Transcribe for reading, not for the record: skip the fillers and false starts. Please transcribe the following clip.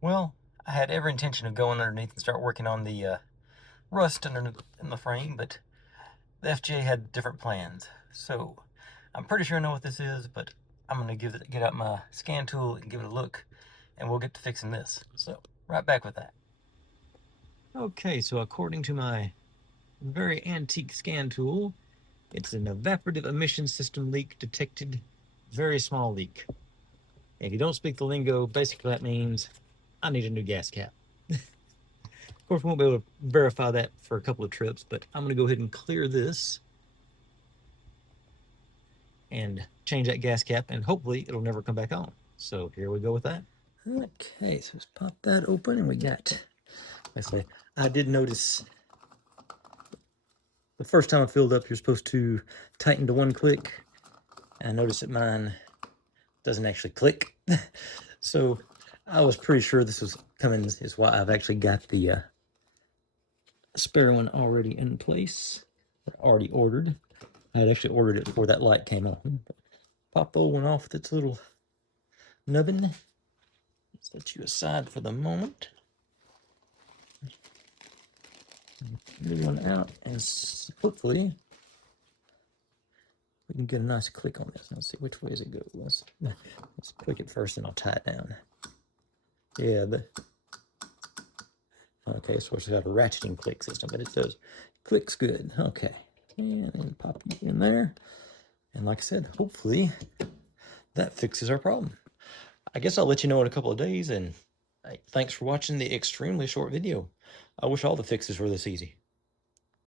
Well, I had every intention of going underneath and start working on the rust underneath in the frame, but the FJ had different plans. So I'm pretty sure I know what this is, but I'm gonna get out my scan tool and give it a look, and we'll get to fixing this. So right back with that. Okay, so according to my very antique scan tool, it's an evaporative emission system leak detected. Very small leak. If you don't speak the lingo, basically that means I need a new gas cap. Of course, we won't be able to verify that for a couple of trips, but I'm going to go ahead and clear this and change that gas cap, and hopefully it'll never come back on. So here we go with that. Okay, so let's pop that open, and we got, basically, I did notice the first time I filled up, you're supposed to tighten to one click. And I noticed that mine doesn't actually click. So I was pretty sure this was coming, is why I've actually got the spare one already in place, already ordered. I had actually ordered it before that light came on. Pop the old one off with its little nubbin. Set you aside for the moment. New one out, and hopefully we can get a nice click on this. Let's see which way does it go. Let's click it first, and I'll tie it down. Yeah, okay, so it's got a ratcheting click system, but it does clicks good. Okay, and then pop it in there, and like I said, hopefully that fixes our problem. I guess I'll let you know in a couple of days, and thanks for watching the extremely short video. I wish all the fixes were this easy.